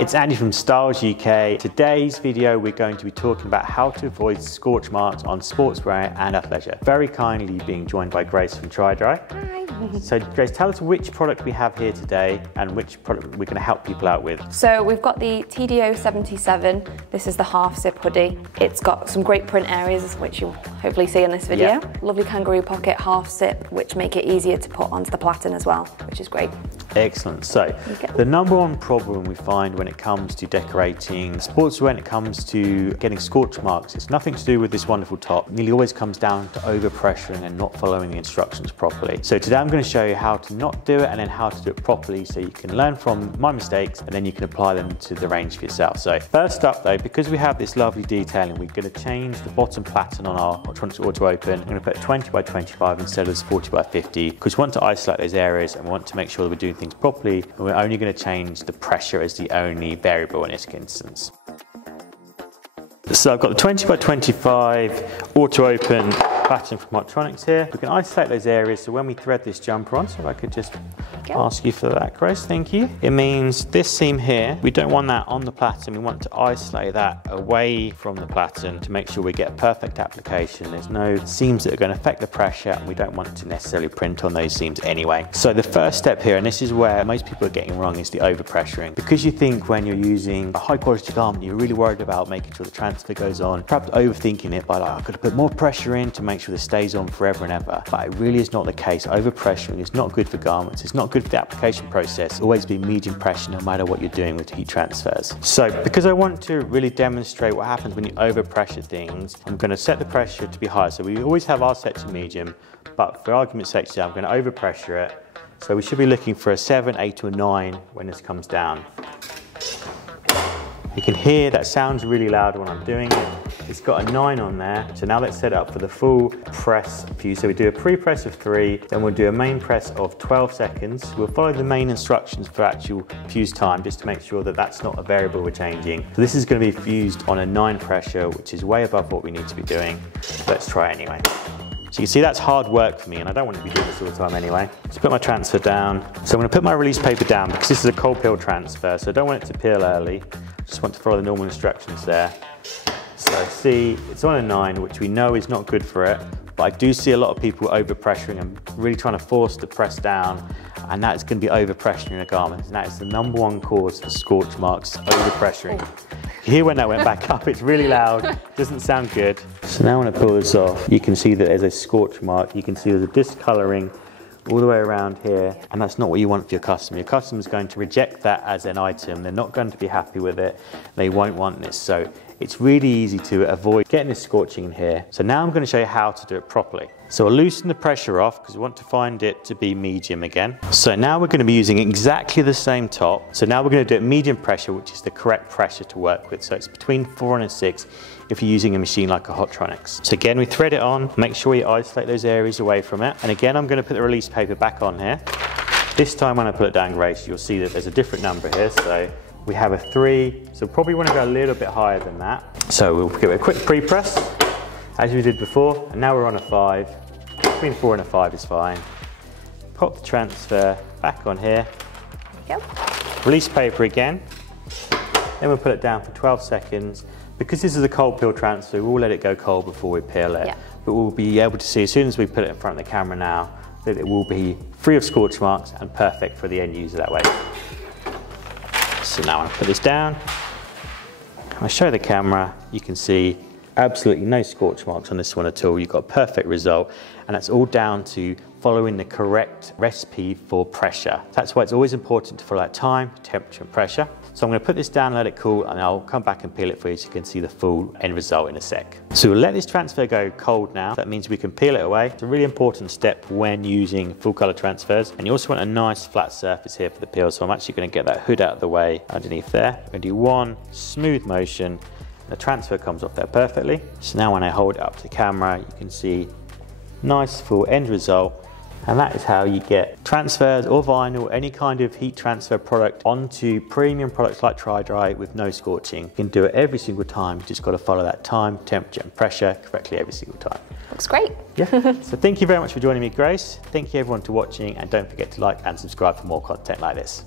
it's Andy from Styles UK. Today's video we're going to be talking about how to avoid scorch marks on sportswear and athleisure. Very kindly being joined by Grace from TriDri. Hi. So Grace, tell us which product we have here today and which product we're going to help people out with. So we've got the TDO 77. This is the half zip hoodie. It's got some great print areas, which you'll hopefully see in this video. Yeah. Lovely kangaroo pocket, half zip, which make it easier to put onto the platen as well, which is great. Excellent. So the number one problem we find when it comes to decorating sportswear, when it comes to getting scorch marks, it's nothing to do with this wonderful top. It nearly always comes down to overpressuring and not following the instructions properly. So today I'm going to show you how to not do it and then how to do it properly so you can learn from my mistakes and then you can apply them to the range for yourself. So first up though, because we have this lovely detailing, we're going to change the bottom platen on our Ultronics Auto Open. I'm going to put 20 by 25 instead of 40 by 50 because we want to isolate those areas and we want to make sure that we're doing things properly, and we're only going to change the pressure as the only variable in this instance. So I've got the 20 by 25 auto open platen from Ultronics here. We can isolate those areas, so when we thread this jumper on, so if I could just ask you for that, Grace, thank you. It means this seam here, we don't want that on the platen, we want to isolate that away from the platen to make sure we get a perfect application. There's no seams that are going to affect the pressure and we don't want to necessarily print on those seams anyway. So the first step here, and this is where most people are getting wrong, is the overpressuring. Because you think when you're using a high quality garment, you're really worried about making sure the transfer goes on, perhaps overthinking it by like, I've got to put more pressure in to make sure this stays on forever and ever. But it really is not the case. Overpressuring is not good for garments, it's not good for the application process. Always be medium pressure no matter what you're doing with heat transfers. So because I want to really demonstrate what happens when you overpressure things, I'm going to set the pressure to be higher. So we always have our set to medium, but for argument's sake today, I'm going to overpressure it. So we should be looking for a 7, 8 or 9 when this comes down. You can hear that sounds really loud when I'm doing it. It's got a 9 on there. So now let's set it up for the full press fuse. So we do a pre-press of 3, then we'll do a main press of 12 seconds. We'll follow the main instructions for actual fuse time just to make sure that that's not a variable we're changing. So this is going to be fused on a 9 pressure, which is way above what we need to be doing. Let's try it anyway. So you can see that's hard work for me and I don't want to be doing this all the time anyway. Let's put my transfer down. So I'm going to put my release paper down because this is a cold peel transfer, so I don't want it to peel early. I just want to follow the normal instructions there. So see, it's on a 9, which we know is not good for it, but I do see a lot of people overpressuring and really trying to force the press down, and that's going to be overpressuring a garment, and that is the number one cause for scorch marks, overpressuring. You hear when that went back up, it's really loud, doesn't sound good. So now when I pull this off, you can see that there's a scorch mark, you can see there's a discolouring all the way around here, and that's not what you want for your customer. Your customer is going to reject that as an item, they're not going to be happy with it, they won't want this. So it's really easy to avoid getting this scorching in here. So now I'm going to show you how to do it properly. So I'll loosen the pressure off because we want to find it to be medium again. So now we're going to be using exactly the same top. So now we're going to do it medium pressure, which is the correct pressure to work with. So it's between 4 and 6 if you're using a machine like a Ultronics. So again, we thread it on, make sure you isolate those areas away from it. And again, I'm going to put the release paper back on here. This time when I put it down, Grace, you'll see that there's a different number here. So we have a 3, so probably want to go a little bit higher than that. So we'll give it a quick pre-press, as we did before, and now we're on a 5. Between 4 and a 5 is fine. Pop the transfer back on here. Yep. Release paper again. Then we'll put it down for 12 seconds. Because this is a cold peel transfer, we'll let it go cold before we peel it. Yep. But we'll be able to see as soon as we put it in front of the camera now that it will be free of scorch marks and perfect for the end user that way. So now I'm going to put this down. I'll show the camera, you can see absolutely no scorch marks on this one at all. You've got a perfect result, and that's all down to following the correct recipe for pressure. That's why it's always important to follow that time, temperature and pressure. So I'm going to put this down, let it cool, and I'll come back and peel it for you so you can see the full end result in a sec. So we'll let this transfer go cold now. That means we can peel it away. It's a really important step when using full colour transfers. And you also want a nice flat surface here for the peel. So I'm actually going to get that hood out of the way underneath there. I'm going to do one smooth motion. The transfer comes off there perfectly. So now when I hold it up to the camera, you can see nice full end result. And that is how you get transfers or vinyl, any kind of heat transfer product onto premium products like TriDri with no scorching. You can do it every single time. You just got to follow that time, temperature and pressure correctly every single time. Looks great. Yeah. So thank you very much for joining me, Grace. Thank you everyone for watching, and don't forget to like and subscribe for more content like this.